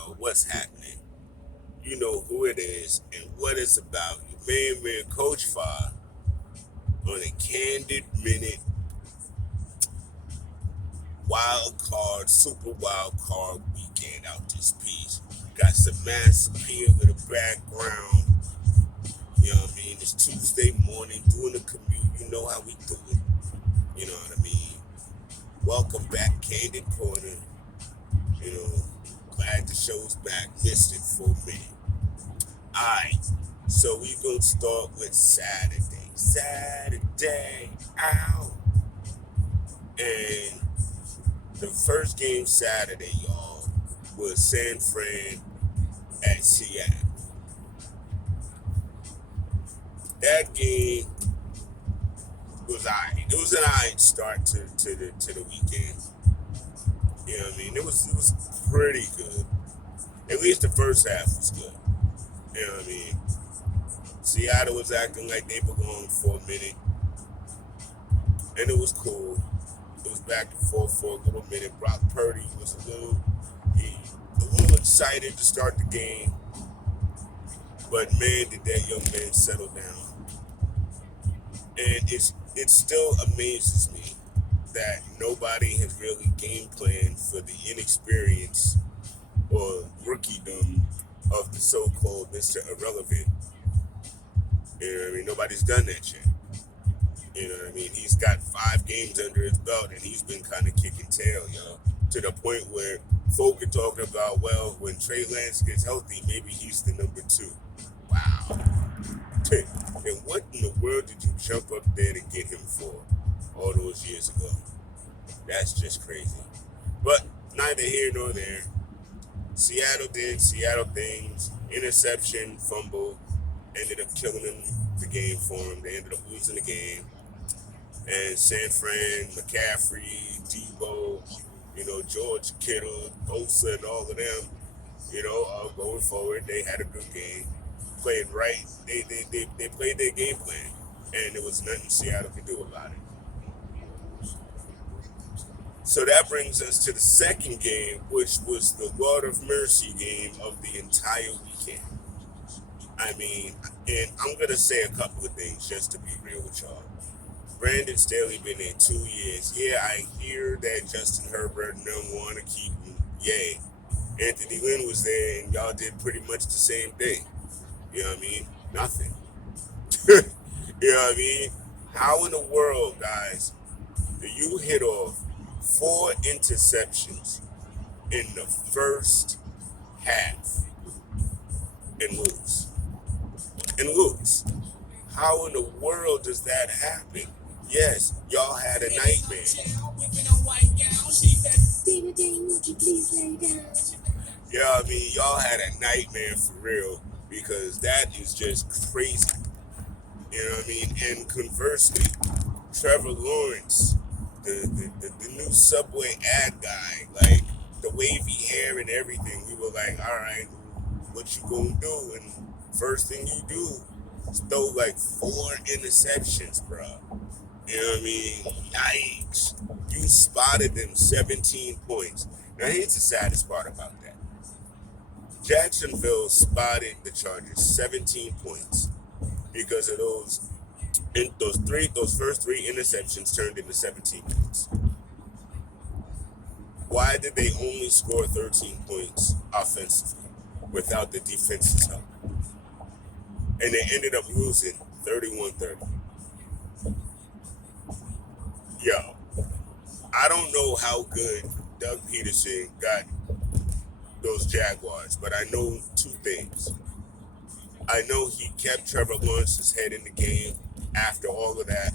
y'all, what's happening? You know who it is and what it's about. Your main man, Coach Five, on a candid minute wild card, super wild card weekend out this piece. Got some mass appeal in the background. You know what I mean? It's Tuesday morning, doing the commute. You know how we do it. You know what I mean? Welcome back, Candid Corner. You know, glad the show's back. Missed it for a minute. Alright, so we gonna start with Saturday. Saturday, ow. And the first game Saturday, y'all, was San Fran at Seattle. That game was alright. It was an alright start to the weekend. You know what I mean? It was pretty good. At least the first half was good. You know what I mean? Seattle was acting like they belonged for a minute, and it was cool. It was back and forth for a little minute. Brock Purdy was a little excited to start the game, but man, did that young man settle down. And it still amazes me that nobody has really game planned for the inexperience or rookiedom of the so-called Mr. Irrelevant. You know what I mean? Nobody's done that yet. You know what I mean? He's got 5 games under his belt, and he's been kind of kicking tail, yo. To the point where folk are talking about, well, when Trey Lance gets healthy, maybe he's the number 2. Wow. And what in the world did you jump up there to get him for all those years ago? That's just crazy. But neither here nor there. Seattle did Seattle things. Interception, fumble, ended up killing him the game for him. They ended up losing the game. And San Fran, McCaffrey, Debo, George Kittle, Bosa, and all of them, going forward, they had a good game. Played right. They played their game plan. And there was nothing Seattle could do about it. So that brings us to the second game, which was the Lord of Mercy game of the entire weekend. I mean, and I'm going to say a couple of things just to be real with y'all. Brandon Staley been there 2 years. Yeah, I hear that Justin Herbert and them want to keep him. Yay. Anthony Lynn was there, and y'all did pretty much the same thing. You know what I mean? Nothing. You know what I mean? How in the world, guys, do you hit off 4 interceptions in the first half and lose? How in the world does that happen? Yes, y'all had a nightmare. Yeah, I mean, y'all had a nightmare for real, because that is just crazy. You know what I mean? And conversely, Trevor Lawrence, the new Subway ad guy, like the wavy hair and everything, we were like, all right, what you gonna do? And first thing you do is throw like 4 interceptions, bro. You know what I mean? Yikes. You spotted them 17 points. Now, here's the saddest part about that. Jacksonville spotted the Chargers 17 points because of those first 3 interceptions turned into 17 points. Why did they only score 13 points offensively without the defense's help? And they ended up losing 31-30. Yo, I don't know how good Doug Peterson got those Jaguars, but I know 2 things. I know he kept Trevor Lawrence's head in the game after all of that,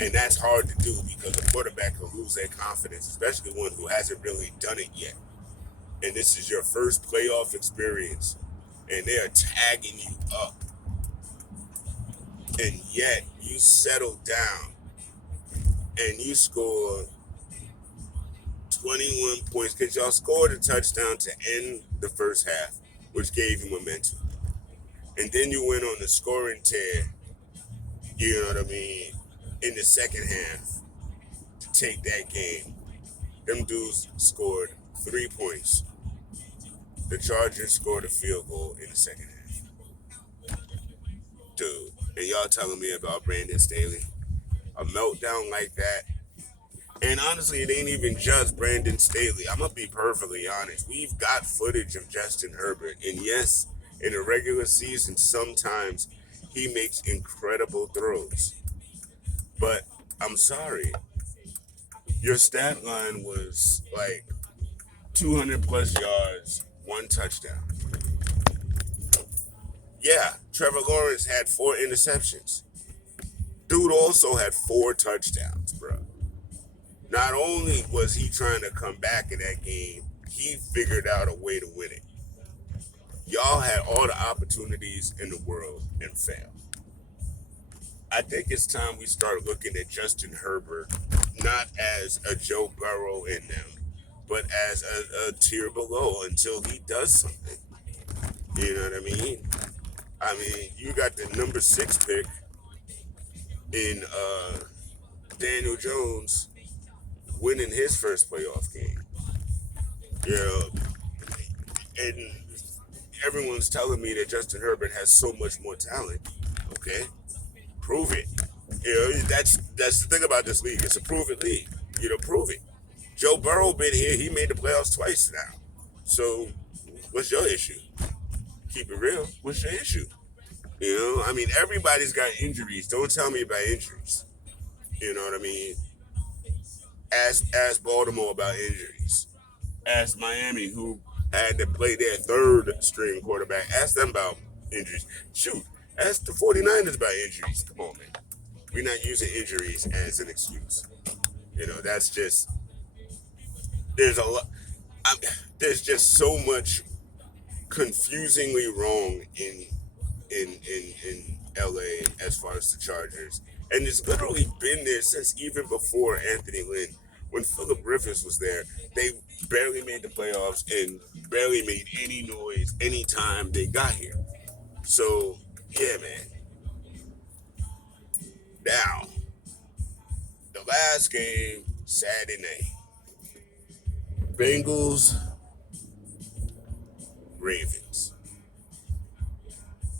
and that's hard to do because a quarterback can lose their confidence, especially one who hasn't really done it yet. And this is your first playoff experience, and they are tagging you up. And yet, you settle down, and you score 21 points because y'all scored a touchdown to end the first half, which gave you momentum. And then you went on the scoring tear, you know what I mean, in the second half to take that game. Them dudes scored 3 points. the Chargers scored a field goal in the second half. Dude, and y'all telling me about Brandon Staley? A meltdown like that. And honestly, it ain't even just Brandon Staley. I'm going to be perfectly honest. We've got footage of Justin Herbert. And yes, in a regular season, sometimes he makes incredible throws. But I'm sorry. Your stat line was like 200 plus yards, 1 touchdown. Yeah, Trevor Lawrence had 4 interceptions. Dude also had 4 touchdowns, bro. Not only was he trying to come back in that game, he figured out a way to win it. Y'all had all the opportunities in the world and failed. I think it's time we start looking at Justin Herbert not as a Joe Burrow in them, but as a tier below until he does something. You know what I mean? I mean, you got the number 6 pick in Daniel Jones winning his first playoff game. You know, and everyone's telling me that Justin Herbert has so much more talent. Okay, prove it. You know, that's the thing about this league. It's a prove it league. You know, prove it. Joe Burrow been here. He made the playoffs twice now. So, what's your issue? Keep it real. What's your issue? You know, I mean, everybody's got injuries. Don't tell me about injuries. You know what I mean? Ask Baltimore about injuries. Ask Miami, who had to play their 3rd string quarterback. Ask them about injuries. Shoot, ask the 49ers about injuries. Come on, man. We're not using injuries as an excuse. You know, that's just, there's a lot, there's just so much confusingly wrong in LA as far as the Chargers. And it's literally been there since even before Anthony Lynn. When Phillip Rivers was there, they barely made the playoffs and barely made any noise anytime they got here. So, yeah, man. Now, the last game, Saturday night. Bengals, Ravens.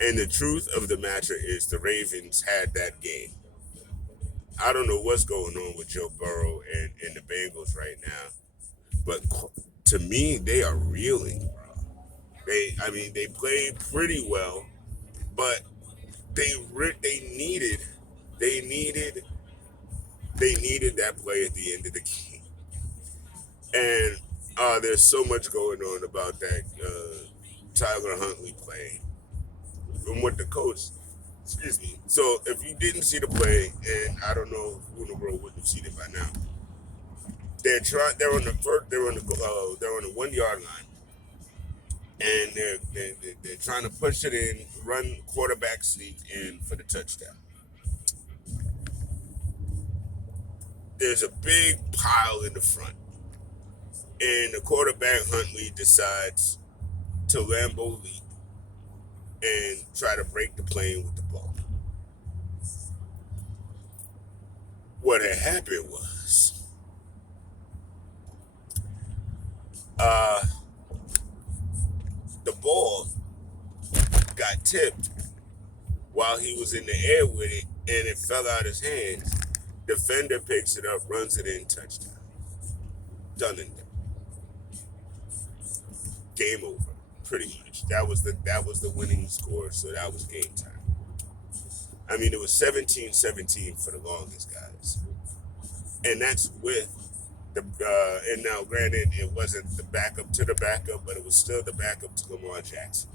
And the truth of the matter is the Ravens had that game. I don't know what's going on with Joe Burrow and the Bengals right now, but to me, they are reeling, bro. They played pretty well, but they needed that play at the end of the game. And there's so much going on about that Tyler Huntley play from what the coach. Excuse me. So if you didn't see the play, and I don't know who in the world wouldn't have seen it by now, they're on the 1 yard line, and they're trying to push it in, run quarterback sneak in for the touchdown. There's a big pile in the front, and the quarterback Huntley decides to Lambeau leap and try to break the plane with the ball. What had happened was, the ball got tipped while he was in the air with it, and it fell out his hands. Defender picks it up, runs it in, touchdown. Done and done. Game over, pretty much. That was the winning score, so that was game time. I mean, it was 17-17 for the longest, guys. And that's with and now granted, it wasn't the backup to the backup, but it was still the backup to Lamar Jackson.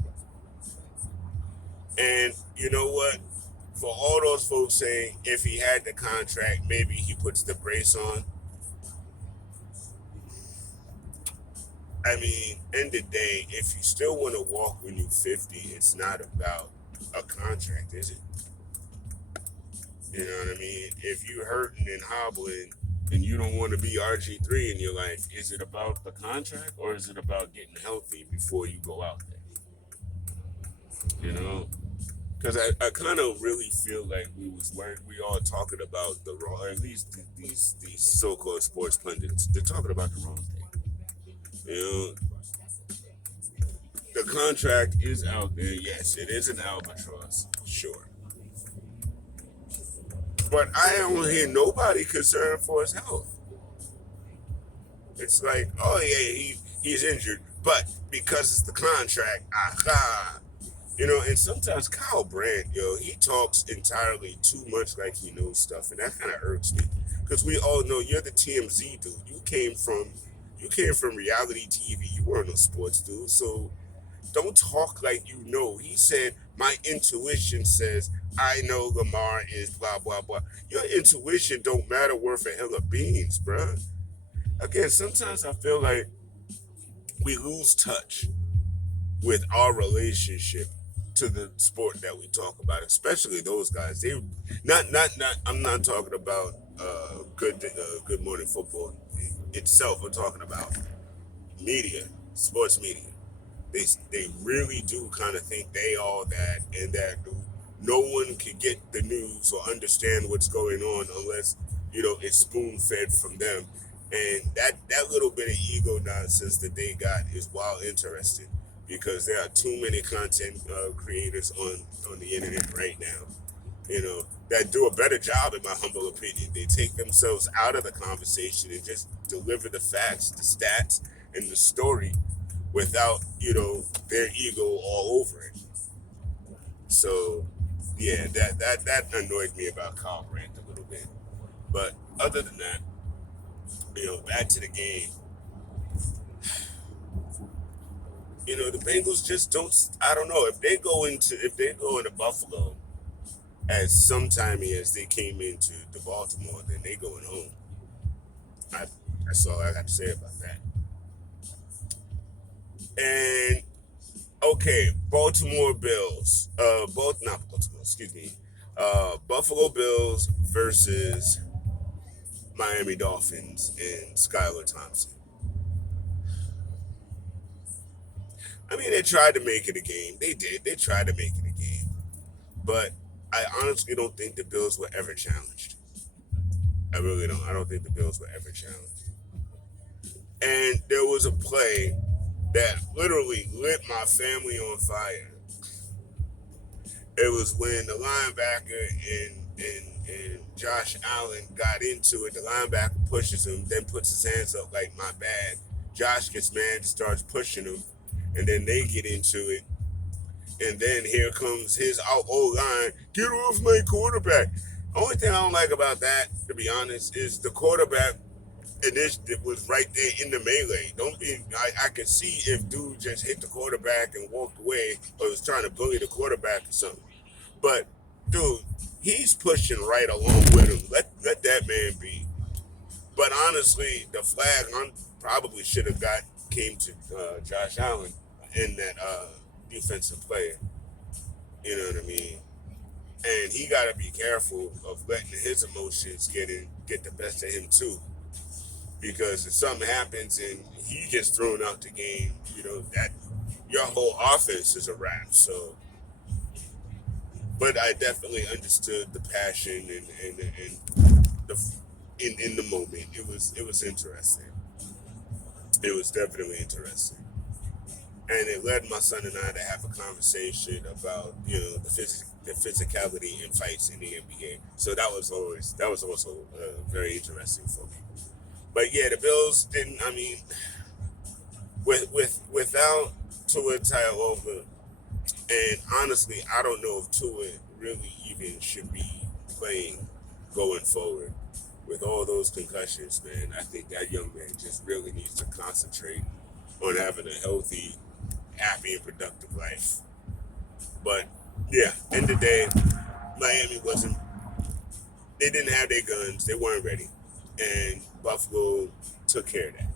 And you know what? For all those folks saying if he had the contract, maybe he puts the brace on. I mean, end of the day, if you still want to walk when you're 50, it's not about a contract, is it? You know what I mean? If you're hurting and hobbling and you don't want to be RG3 in your life, is it about the contract or is it about getting healthy before you go out there? You know? Because I kind of really feel like we all talking about the wrong, or at least these so-called sports pundits, they're talking about the wrong thing. You know? contract is out there. Yes, it is an albatross. Sure. But I don't hear nobody concerned for his health. It's like, oh yeah, he's injured, but because it's the contract, aha. And sometimes Kyle Brandt, he talks entirely too much like he knows stuff, and that kind of irks me. Because we all know you're the TMZ dude. You came from reality TV. You weren't a sports dude, so don't talk like you know. He said, my intuition says I know Lamar is blah blah blah. Your intuition don't matter worth a hill of beans, bruh. Again, sometimes I feel like we lose touch with our relationship to the sport that we talk about, especially those guys. They not. I'm not talking about Good Morning Football itself. We're talking about media, sports media. They really do kind of think they all that, and that no one can get the news or understand what's going on unless it's spoon fed from them. And that little bit of ego nonsense that they got is wild interesting, because there are too many content creators on the internet right now, that do a better job, in my humble opinion. They take themselves out of the conversation and just deliver the facts, the stats, and the story without, their ego all over it. So, yeah, that annoyed me about Kyle Brandt a little bit. But other than that, back to the game. The Bengals just don't. I don't know if they go into Buffalo as sometimey as they came into the Baltimore, then they going home. That's all I got to say about that. And okay, Baltimore Bills. Both not Baltimore. Excuse me. Buffalo Bills versus Miami Dolphins and Skylar Thompson. I mean, they tried to make it a game. They did. They tried to make it a game. But I honestly don't think the Bills were ever challenged. I really don't. I don't think the Bills were ever challenged. And there was a play that literally lit my family on fire. It was when the linebacker and Josh Allen got into it. The linebacker pushes him, then puts his hands up like, my bad. Josh gets mad and starts pushing him, and then they get into it. And then here comes his O-line, get off my quarterback. Only thing I don't like about that, to be honest, is the quarterback initiative was right there in the melee. I could see if dude just hit the quarterback and walked away, or was trying to bully the quarterback or something. But dude, he's pushing right along with him. Let that man be. But honestly, the flag probably should have came to Josh Allen in that defensive play. You know what I mean? And he got to be careful of letting his emotions get the best of him too. Because if something happens and he gets thrown out the game, that your whole offense is a wrap. So, but I definitely understood the passion and the in the moment. It was interesting. It was definitely interesting, and it led my son and I to have a conversation about the physicality in fights in the NBA. So that was also very interesting for me. But yeah, the Bills didn't. I mean, without Tua Tagovailoa, and honestly, I don't know if Tua really even should be playing going forward. With all those concussions, man, I think that young man just really needs to concentrate on having a healthy, happy, and productive life. But yeah, end of the day, Miami they didn't have their guns, they weren't ready. And Buffalo took care of that.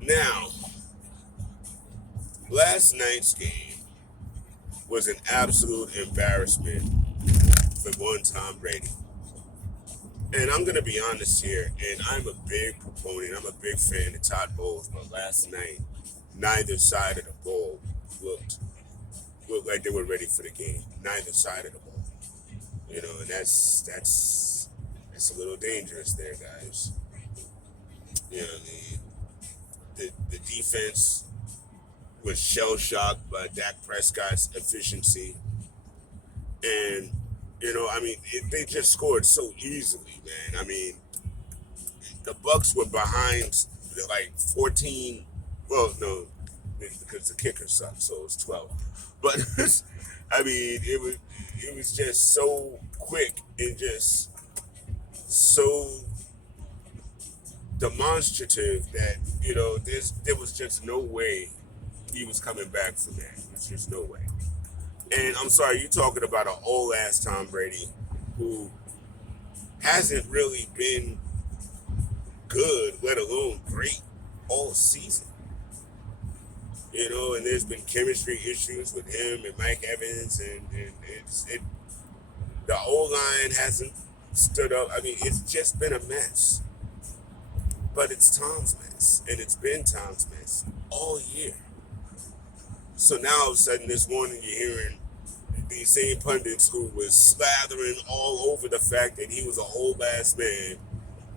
Now, last night's game was an absolute embarrassment for one Tom Brady. And I'm going to be honest here, and I'm a big proponent, I'm a big fan of Todd Bowles, but last night, neither side of the ball looked like they were ready for the game. Neither side of the ball. And that's a little dangerous there, guys. You know what I mean? The defense was shell shocked by Dak Prescott's efficiency, and they just scored so easily, man. I mean, the Bucks were behind like 14. Well, no, because the kicker sucked, so it was 12. But I mean, it was just so quick and just so demonstrative that there was just no way he was coming back from that. There's just no way. And I'm sorry, you're talking about an old ass Tom Brady who hasn't really been good, let alone great, all season. And there's been chemistry issues with him and Mike Evans, and the O-line hasn't stood up. I mean, it's just been a mess. But it's Tom's mess, and it's been Tom's mess all year. So now all of a sudden this morning you're hearing these same pundits who was slathering all over the fact that he was an old ass man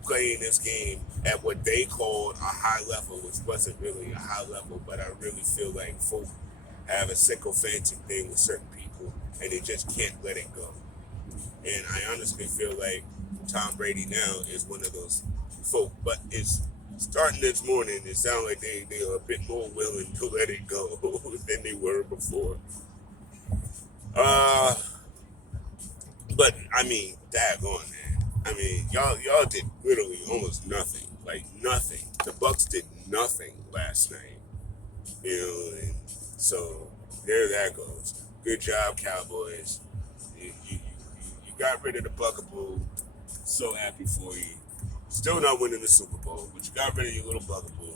playing this game at what they called a high level, which wasn't really a high level, but I really feel like folk have a sycophantic thing with certain people and they just can't let it go. And I honestly feel like Tom Brady now is one of those folk, but it's starting this morning, it sounds like they are a bit more willing to let it go than they were before. But I mean, daggone, man. I mean, y'all did literally almost nothing. Like nothing. The Bucks did nothing last night. And so there that goes. Good job, Cowboys. You got rid of the Bugaboo. So happy for you. Still not winning the Super Bowl, but you got rid of your little Bugaboo.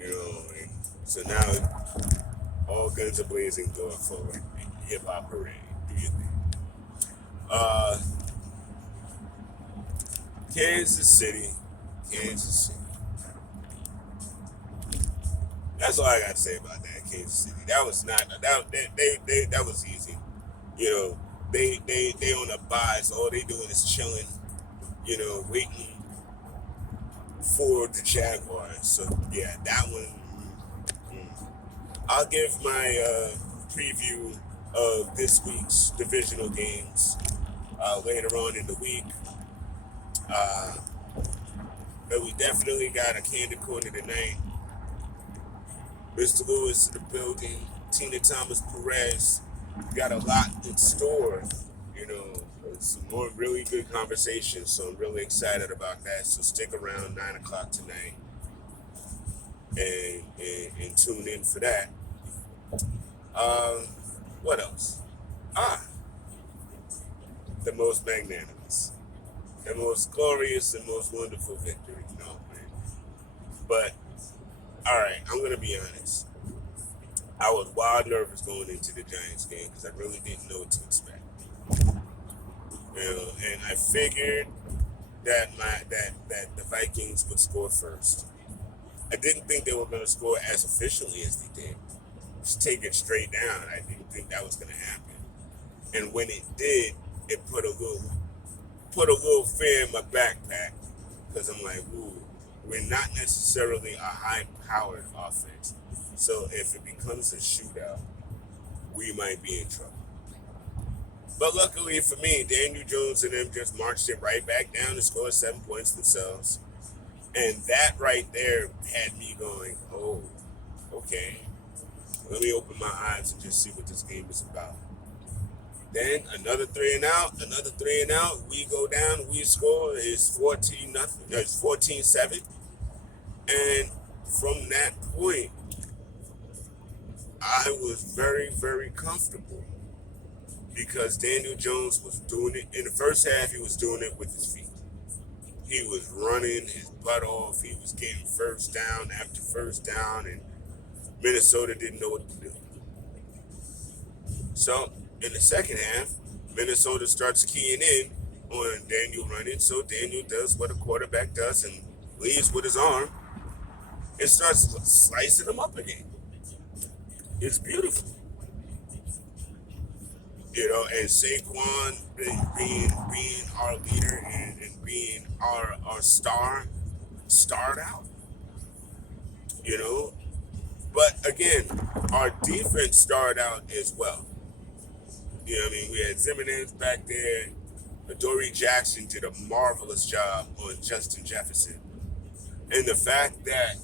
And so now all guns are blazing going forward. Hip hop parade. Do your thing. Kansas City. That's all I got to say about that. Kansas City. That was not that was easy. They on a bye, so all they doing is chilling. Waiting for the Jaguars. So yeah, that one. I'll give my preview of this week's divisional games later on in the week. But we definitely got a Candid Corner tonight. Mr. Lewis in the building. Tina Thomas Perez. We got a lot in store. Some more really good conversations. So I'm really excited about that. So stick around 9 o'clock tonight and tune in for that. What else? The most magnanimous, the most glorious, and most wonderful victory. No, man. But all right, I'm gonna be honest. I was wild nervous going into the Giants game because I really didn't know what to expect. And I figured that the Vikings would score first. I didn't think they were going to score as efficiently as they did. Just take it straight down. I didn't think that was going to happen. And when it did, it put a little fear in my backpack because I'm like, ooh, we're not necessarily a high-powered offense. So if it becomes a shootout, we might be in trouble. But luckily for me, Daniel Jones and them just marched it right back down and scored 7 points themselves. And that right there had me going, oh, okay. Let me open my eyes and just see what this game is about. Then another 3 and out. We go down, we score. It's 14-0. It's 14-7. And from that point, I was very, very comfortable because Daniel Jones was doing it. In the first half, he was doing it with his feet. He was running his butt off. He was getting first down after first down, and Minnesota didn't know what to do. So in the second half, Minnesota starts keying in on Daniel running. So Daniel does what a quarterback does and leads with his arm and starts slicing them up again. It's beautiful. And Saquon being our leader and being our starred out. But again, our defense started out as well. You know what I mean? We had Zimenez back there. Adoree Jackson did a marvelous job on Justin Jefferson. And the fact that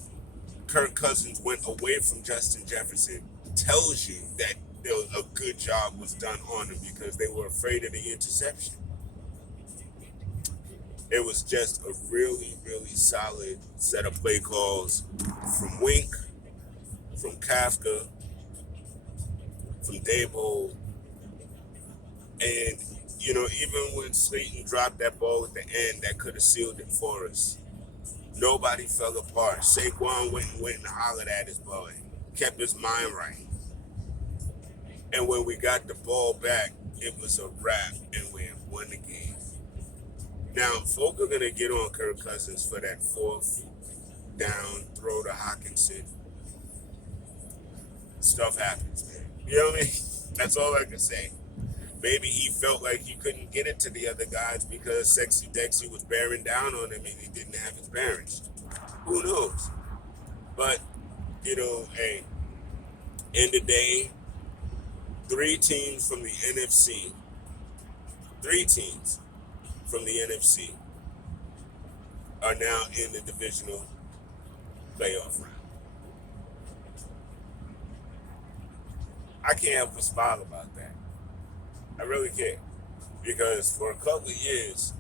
Kirk Cousins went away from Justin Jefferson tells you that a good job was done on him because they were afraid of the interception. It was just a really, really solid set of play calls from Wink, from Kafka, from Dabo. And, you know, even when Slayton dropped that ball at the end, that could have sealed it for us. Nobody fell apart. Saquon went and hollered at his boy, kept his mind right. And when we got the ball back, it was a wrap, and we won the game. Now, folk are going to get on Kirk Cousins for that fourth down throw to Hawkinson. Stuff happens, man. You know what I mean? That's all I can say. Maybe he felt like he couldn't get it to the other guys because Sexy Dexy was bearing down on him and he didn't have his bearings. Who knows? But, you know, hey, end of the day, 3 teams from the NFC are now in the divisional playoff round. I can't help but smile about that. I really can't. Because for a couple of years,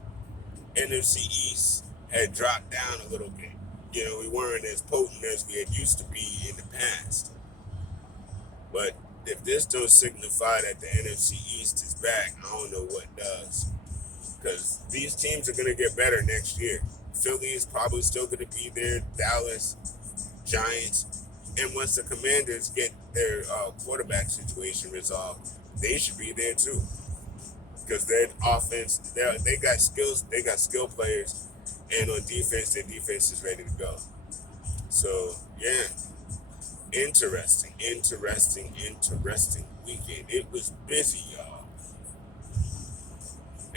NFC East had dropped down a little bit. You know, we weren't as potent as we had used to be in the past. But if this don't signify that the NFC East is back, I don't know what does. Because these teams are going to get better next year. Philly is probably still going to be there. Dallas, Giants. And once the Commanders get their quarterback situation resolved, they should be there too. Because their offense, they got skills, they got skill players. And on defense, their defense is ready to go. So, yeah. Interesting weekend. It was busy, y'all.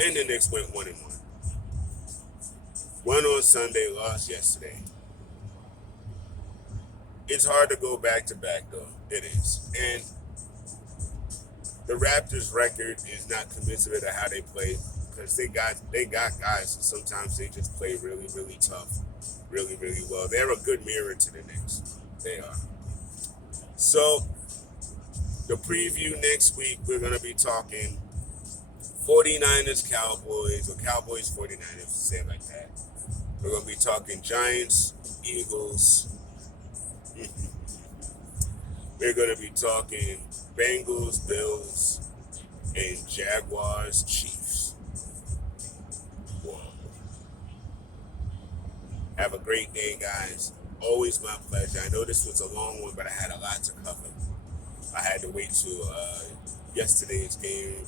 And the Knicks went 1-1. Won on Sunday, lost yesterday. It's hard to go back to back, though. It is. And the Raptors' record is not commensurate to how they play because they got guys. And sometimes they just play really, really tough, really, really well. They're a good mirror to the Knicks. They are. So, the preview next week, we're going to be talking 49ers, Cowboys, or Cowboys, 49ers, say it like that. We're going to be talking Giants, Eagles. We're going to be talking Bengals, Bills, and Jaguars, Chiefs. Whoa. Have a great day, guys. Always my pleasure. I know this was a long one, but I had a lot to cover. I had to wait till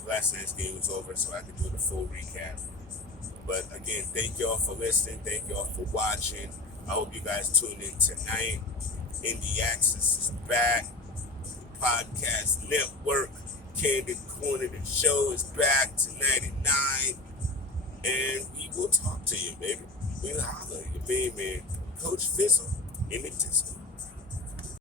last night's game was over so I could do the full recap. But again, thank y'all for listening. Thank y'all for watching. I hope you guys tune in tonight. Indie Access is back. Podcast Network, Candid Corner, the show is back tonight at 9. And we will talk to you, baby. We'll holler at you, man. Coach Fizzle in the disco.